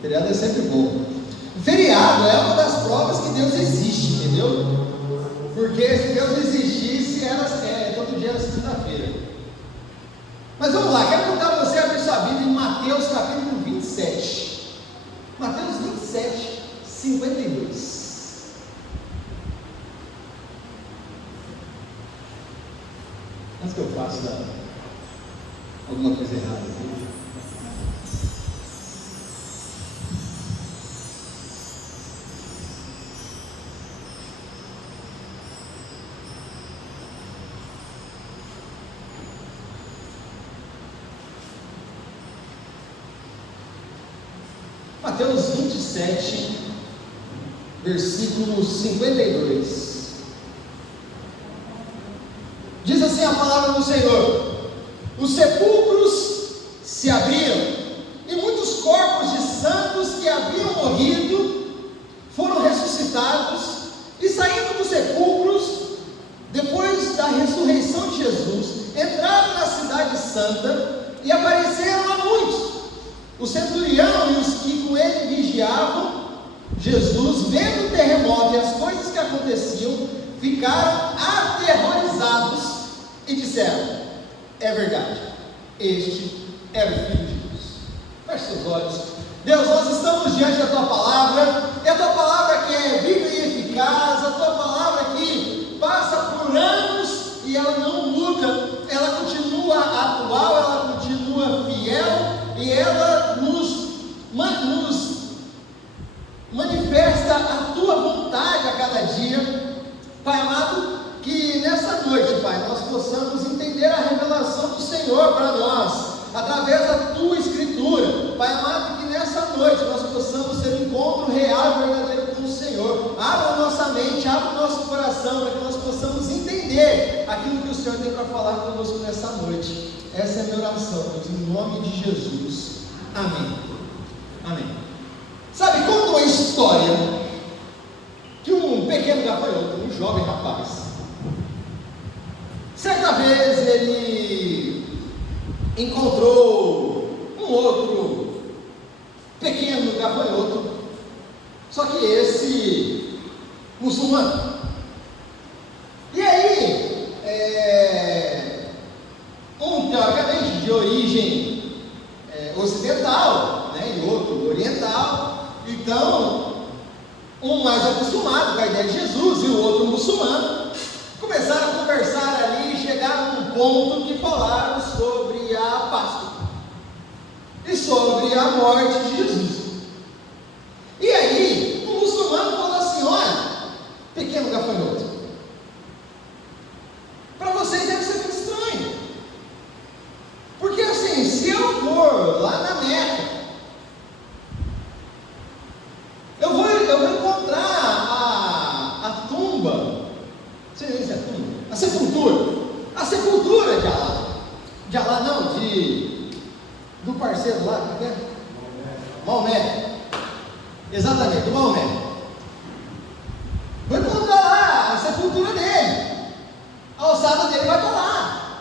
Feriado é sempre bom. Feriado é uma das provas que Deus existe, entendeu? Porque se Deus existisse, todo dia era segunda-feira. Mas vamos lá, quero contar para você abrir sua Bíblia em Mateus capítulo 27. Mateus 27, 52. Antes que eu faça alguma coisa errada aqui. Mateus 27, versículo 52. Diz assim a palavra do Senhor: os sepulcros se abriram, e muitos corpos de santos que haviam morrido foram ressuscitados, e saindo dos sepulcros, depois da ressurreição de Jesus, entraram na cidade santa e apareceram a muitos. O centurião e os que com ele vigiavam Jesus, vendo o terremoto e as coisas que aconteciam, ficaram aterrorizados e disseram: é verdade, este era o Filho de Deus. Feche seus olhos. Deus, nós estamos diante da Tua Palavra, e a Tua Palavra que é viva e eficaz, a Tua Palavra que passa por anos e ela não muda, ela continua atual, ela continua fiel, e ela nos manifesta a Tua vontade a cada dia. Pai amado, que nessa noite, Pai, nós possamos entender a revelação do Senhor para nós, através da Tua Escritura. Pai amado, que nessa noite nós possamos ter um encontro real e verdadeiro com o Senhor. Abra a nossa mente, abra o nosso coração, para que nós possamos entender aquilo que o Senhor tem para falar conosco nessa noite. Essa é a minha oração, Deus, em nome de Jesus. Amém. Amém. Sabe, conta uma história que um pequeno gafanhoto, um jovem rapaz, certa vez ele encontrou um outro pequeno gafanhoto, só que esse muçulmano. E aí, um teoricamente de origem ocidental, né, e outro oriental. Então, um mais acostumado com a ideia de Jesus e o outro muçulmano começaram a conversar ali e chegaram num ponto que falaram sobre a Páscoa e sobre a morte de Jesus. E aí, o muçulmano falou assim: olha, pequeno gafanhoto, para vocês deve ser muito estranho, porque assim, se eu for lá na Meca, eu vou encontrar a tumba, você não diz a tumba? A sepultura de Alá. De Alá não, do parceiro lá, como é? Maomé. Exatamente, do Maomé. Vou encontrar lá a sepultura dele, a ossada dele vai estar lá.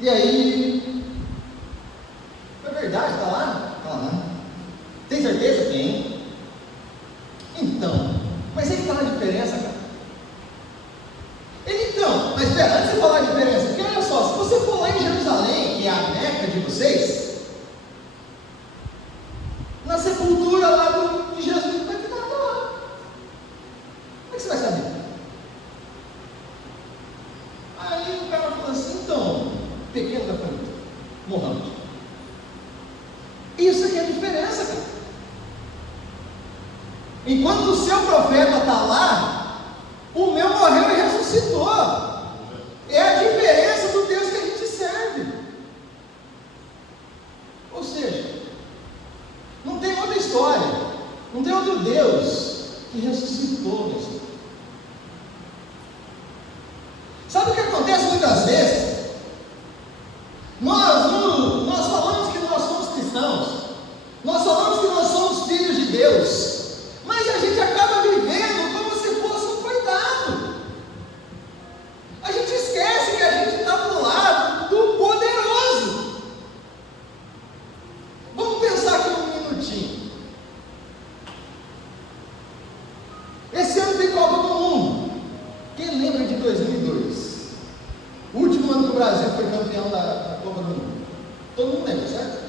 E aí, é verdade, está lá? Está lá. Tem certeza? Tem. Então, mas aí que está a diferença, cara. Mas espera, antes de falar a diferença, porque olha só, se você for lá em Jerusalém, que é a Meca de vocês, na sepultura lá de Jesus, vai ficar lá. Como é que você vai saber? Aí o cara falou assim: então, pequeno gafanhoto, Mohammed, isso aqui é a diferença, cara. Enquanto o seu profeta está lá, o meu morreu e ressuscitou. É a diferença do Deus que a gente serve. Ou seja, não tem outra história, não tem outro Deus que ressuscitou mesmo. Sabe o que acontece muitas vezes? Nós falamos que nós somos cristãos, nós falamos que nós somos filhos de Deus, mas a gente acaba vivendo como se fosse um coitado. A gente esquece que a gente está do lado do poderoso. lembra, certo?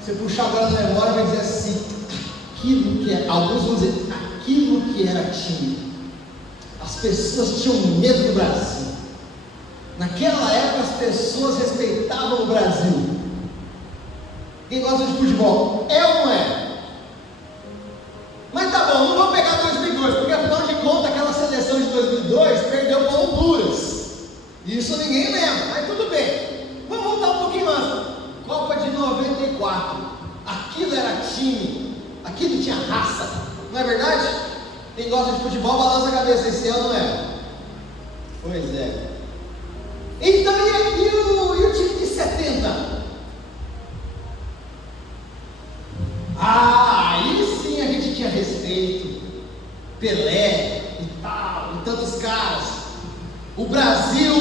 Você puxar agora na memória vai dizer assim, alguns vão dizer, aquilo que era tímido. As pessoas tinham medo do Brasil. Naquela época as pessoas respeitavam o Brasil. Quem gosta de futebol? É ou não é? Mas tá bom, não vou pegar 2002, porque afinal de contas aquela seleção de 2002 perdeu para Honduras. Isso ninguém lembra, mas tudo bem. Vamos voltar um pouquinho antes. Copa de 94. Aquilo era time, aquilo tinha raça, não é verdade? Quem gosta de futebol balança a cabeça, esse ano não é? Pois é. Então e o time de 70? Aí sim a gente tinha respeito. Pelé e tal, e tantos caras. O Brasil,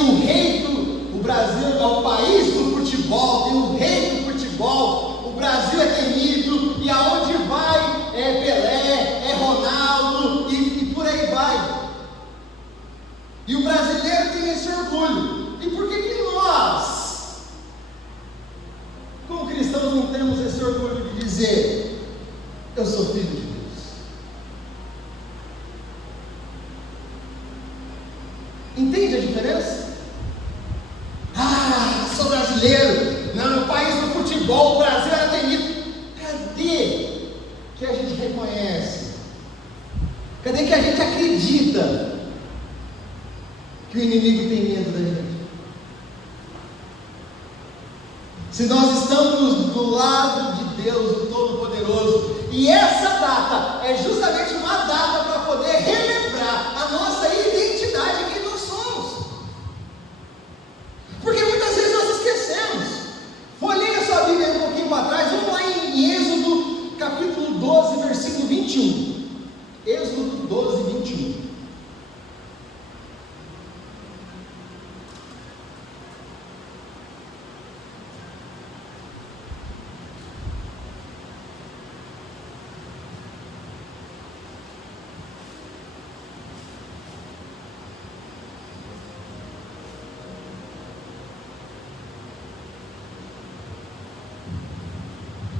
o Brasil é o país do futebol, tem o rei do futebol. O Brasil é temido, e aonde vai é Pelé, é Ronaldo, e por aí vai. E o brasileiro tem esse orgulho. E por que nós, como cristãos, não temos esse orgulho de dizer, eu sou filho de Deus? Entende a diferença? Sou brasileiro. Não, o país do futebol, o Brasil era temido. Cadê que a gente reconhece? Cadê que a gente acredita que o inimigo tem medo da gente? Se nós estamos do lado de Deus, do Todo-Poderoso, e essa data é justamente uma data para poder relembrar a nossa identidade, quem nós somos. Porque muitas vezes nós esquecemos. Folheia a sua Bíblia um pouquinho para trás, vamos lá em Êxodo capítulo 12, versículo 21. Êxodo 12, 21.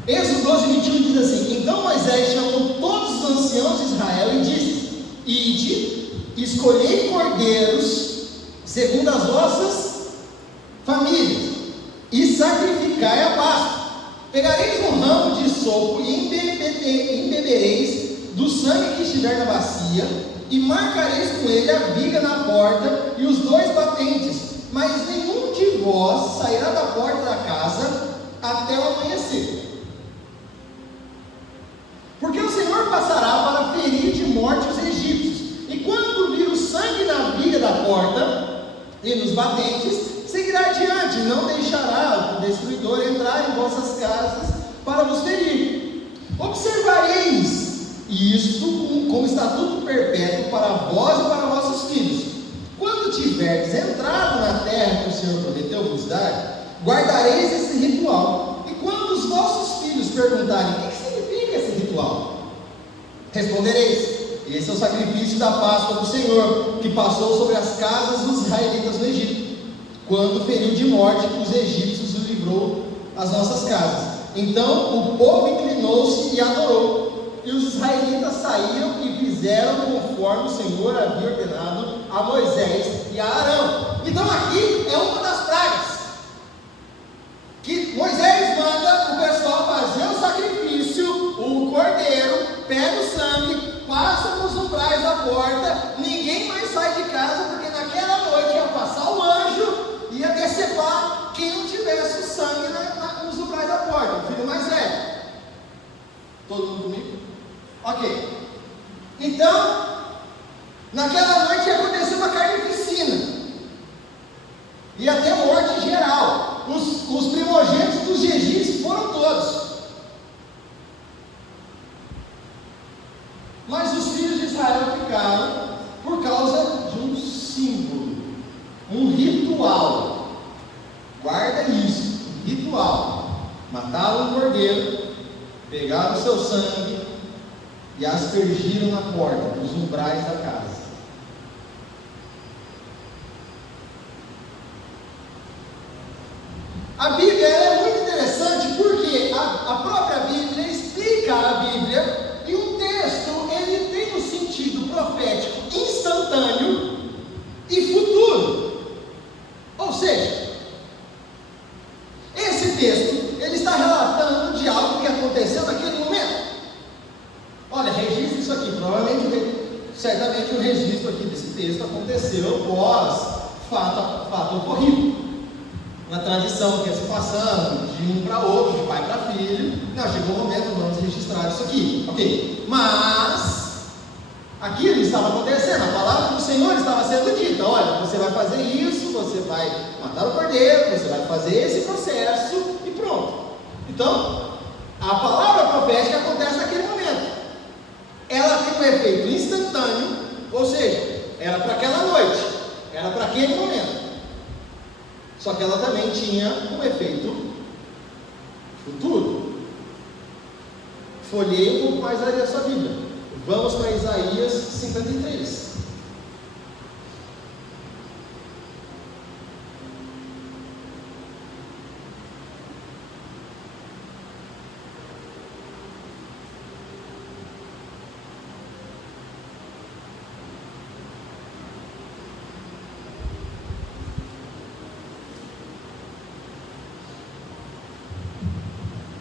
Êxodo 12, 21 diz assim: Então Moisés chamou todos os anciãos de Israel e disse: Ide, escolhei cordeiros segundo as vossas famílias e sacrificai a Páscoa. Pegareis um ramo de sopo e embebereis do sangue que estiver na bacia, e marcareis com ele a viga na porta e os 2 batentes, mas nenhum de vós sairá da porta da casa até o amanhecer. Porque o Senhor passará para ferir de morte os egípcios, e quando vir o sangue na viga da porta e nos batentes, seguirá adiante, não deixará o destruidor entrar em vossas casas para vos ferir. Observareis isto como estatuto perpétuo para vós e para vossos filhos. Quando tiverdes entrado na terra que o Senhor prometeu vos dar, guardareis esse ritual. E quando os vossos filhos perguntarem: o que significa esse ritual? Respondereis: esse é o sacrifício da Páscoa do Senhor, que passou sobre as casas dos israelitas no Egito, quando feriu de morte os egípcios e livrou as nossas casas. Então o povo inclinou-se e adorou, e os israelitas saíram e fizeram conforme o Senhor havia ordenado a Moisés e a Arão. Então aqui é uma das pragas que Moisés manda o pessoal fazer o sacrifício, o cordeiro, pega o sangue, passa nos umbrais da porta, ninguém mais sai de casa, porque naquela noite ia passar o anjo, ia decepar quem não tivesse o sangue nos umbrais da porta, o filho mais velho. Todo mundo comigo? Ok. Então, naquela noite ia acontecer uma carnificina, e até morte geral. Os primogênitos dos egípcios foram todos. Mas os filhos de Israel ficaram por causa de um símbolo, um ritual. Guarda isso, um ritual. Mataram um cordeiro, pegaram o seu sangue e aspergiram na porta, nos umbrais da casa. A Bíblia é muito interessante porque a própria Bíblia explica a Bíblia, e um texto ele tem um sentido profético instantâneo e futuro. Ou seja, esse texto ele está relatando de algo que aconteceu naquele momento. Olha, registra isso aqui, certamente o registro aqui desse texto aconteceu pós fato ocorrido. Uma tradição que ia se passando de um para outro, de pai para filho. Não, chegou o momento, vamos registrar isso aqui. Ok, mas aquilo estava acontecendo, a palavra do Senhor estava sendo dita: olha, você vai fazer isso, você vai matar o cordeiro, você vai fazer esse processo e pronto. Então, a palavra profética acontece naquele momento. Ela tem um efeito instantâneo, ou seja, era para aquela noite, era para aquele momento. Só que ela também tinha um efeito futuro. Folheie um pouco mais aí a sua Bíblia. Vamos para Isaías 53.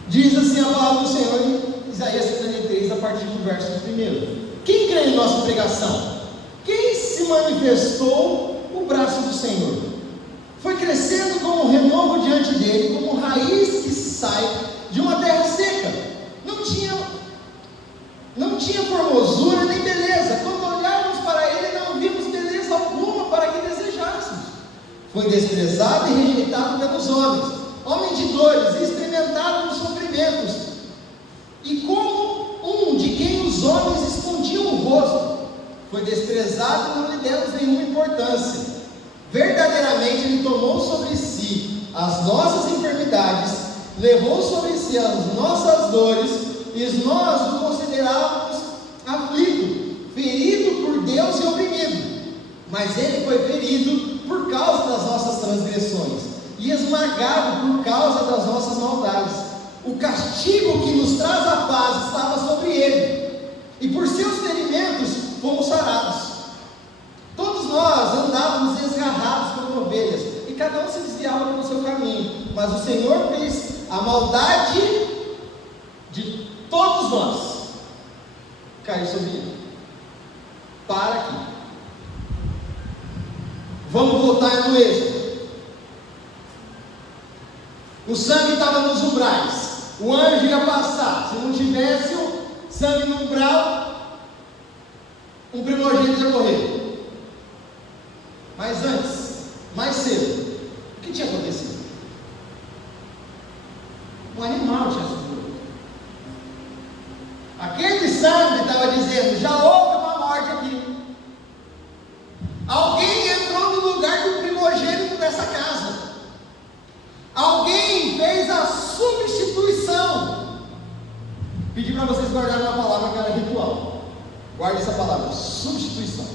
Diz assim a palavra do Senhor em Isaías 53, a partir do verso 1. Quem crê em nossa pregação? Quem se manifestou o braço do Senhor? Foi crescendo como um renovo diante dele, como raiz que sai de uma terra seca. Não tinha formosura nem beleza. Quando olhávamos para ele, não vimos beleza alguma para que desejássemos. Foi desprezado e rejeitado pelos homens, homem de dores, experimentado nos sofrimentos, e como um de quem os homens escondiam o rosto. Foi desprezado e não lhe demos nenhuma importância. Verdadeiramente ele tomou sobre si as nossas enfermidades, levou sobre si as nossas dores, e nós o considerávamos aflito, ferido por Deus e oprimido. Mas ele foi ferido por causa das nossas transgressões e esmagado por causa das nossas maldades. O castigo que nos traz a paz estava sobre ele, e por seus ferimentos fomos sarados. Todos nós andávamos esgarrados como ovelhas, e cada um se desviava pelo seu caminho, mas o Senhor fez a maldade de todos nós cair sobre ele. Para aqui. Vamos voltar no Êxodo. O sangue estava nos umbrais, o anjo ia passar. Se não tivesse o sangue no umbral, um primogênito ia morrer. Mas antes, mais cedo, o que tinha acontecido? Um animal tinha sofrido. Aquele sangue estava dizendo: já houve uma morte aqui. Alguém entrou no lugar do primogênito dessa casa. Alguém fez a substituição. Pedi para vocês guardarem uma palavra que era ritual. Guarde essa palavra: substituição.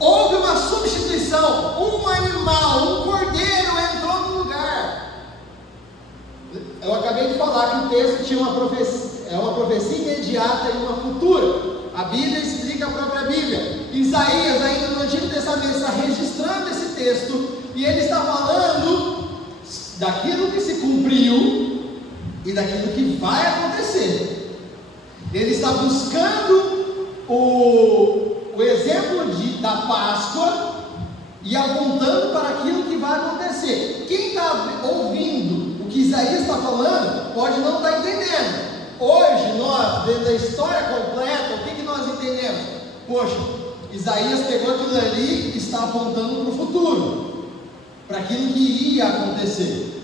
Houve uma substituição. Um animal, um cordeiro entrou no lugar. Eu acabei de falar que o texto tinha uma profecia, uma profecia imediata e uma futura. A Bíblia explica a própria Bíblia. Isaías, ainda no Antigo Testamento, está registrando esse texto, e ele está falando daquilo que se cumpriu e daquilo que vai acontecer. Ele está buscando o exemplo da Páscoa e apontando para aquilo que vai acontecer. Quem está ouvindo o que Isaías está falando pode não estar entendendo. Hoje nós, dentro da história completa, o que nós entendemos? Poxa, Isaías pegou aquilo ali e está apontando para o futuro, para aquilo que iria acontecer.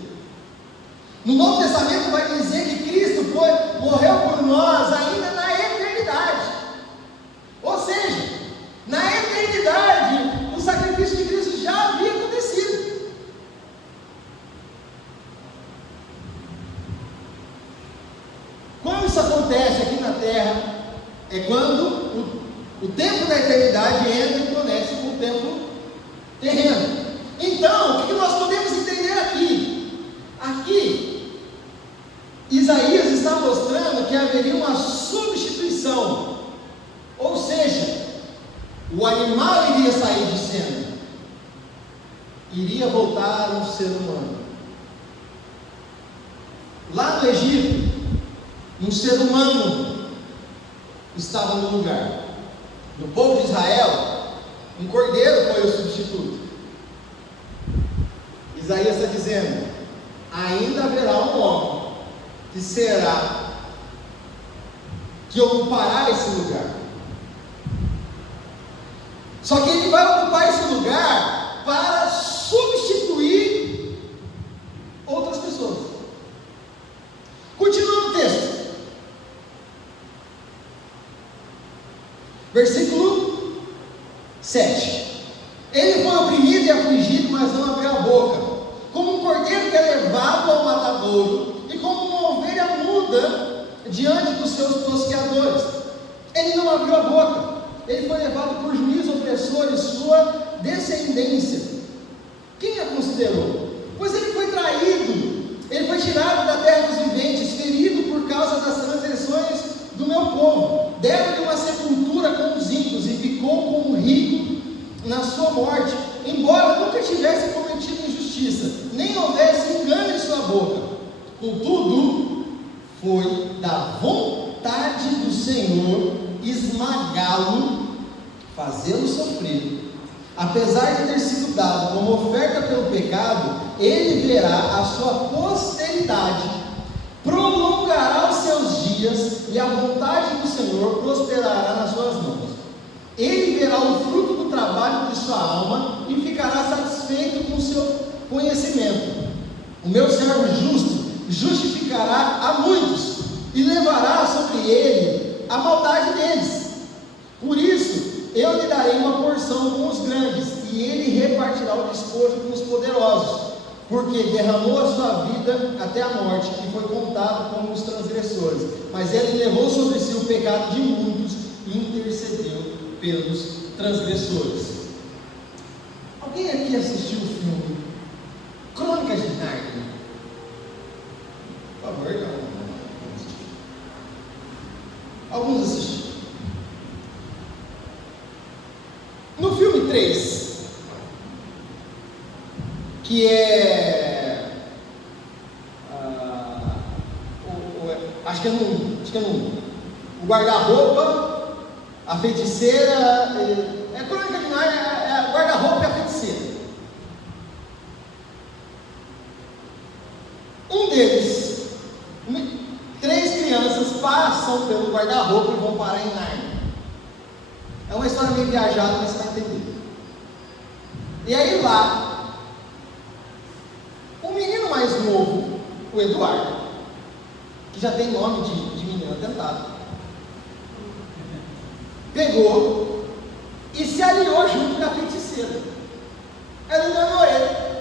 No Novo Testamento vai dizer que Cristo morreu por nós ainda na eternidade. Ou seja, na eternidade, o sacrifício de Cristo já havia acontecido. Quando isso acontece aqui na terra, é quando o tempo da eternidade entra e conecta com o tempo terreno. Então, o que nós podemos entender aqui? animal iria sair de cena, iria voltar um ser humano. Lá no Egito, um ser humano estava no lugar. No povo de Israel, um cordeiro foi o substituto. Isaías está dizendo: ainda haverá um homem que ocupará esse lugar. Só que ele vai ocupar esse lugar para substituir outras pessoas. Continuando o texto, versículo 7. Ele foi oprimido e afligido, mas não abriu a boca, como um cordeiro que é levado ao matadouro, e como uma ovelha muda diante dos seus tosqueadores. Ele não abriu a boca. Ele foi levado por juiz opressor e sua descendência. Quem a considerou? Pois ele foi traído, ele foi tirado da terra dos viventes, ferido por causa das transgressões do meu povo. Deram-lhe uma sepultura com os ímpios e ficou como um rico na sua morte, embora nunca tivesse cometido injustiça, nem houvesse engano em sua boca. Contudo, foi da vontade do Senhor esmagá-lo, fazê-lo sofrer. Apesar de ter sido dado como oferta pelo pecado, ele verá a sua posteridade, prolongará os seus dias, e a vontade do Senhor prosperará nas suas mãos. Ele verá o fruto do trabalho de sua alma e ficará satisfeito com o seu conhecimento. O meu servo justo justificará a muitos e levará sobre ele a maldade deles. Por isso, eu lhe darei uma porção com os grandes, e ele repartirá o despojo com os poderosos, porque derramou a sua vida até a morte, e foi contado como os transgressores. Mas ele levou sobre si o pecado de muitos e intercedeu pelos transgressores. Alguém aqui assistiu o filme Crônicas de Nárnia? Por favor, não. Alguns assistiram. No filme 3, que é acho que é no 1, o guarda-roupa, a feiticeira, Crônica de Nárnia, é o guarda-roupa e a feiticeira. Um deles, 3 crianças passam pelo guarda-roupa e vão parar em Nárnia. É uma história meio viajada, mas você vai entender. E aí lá, o menino mais novo, o Eduardo, que já tem nome de menino atentado, pegou e se aliou junto com a feiticeira. Ela enganou ele.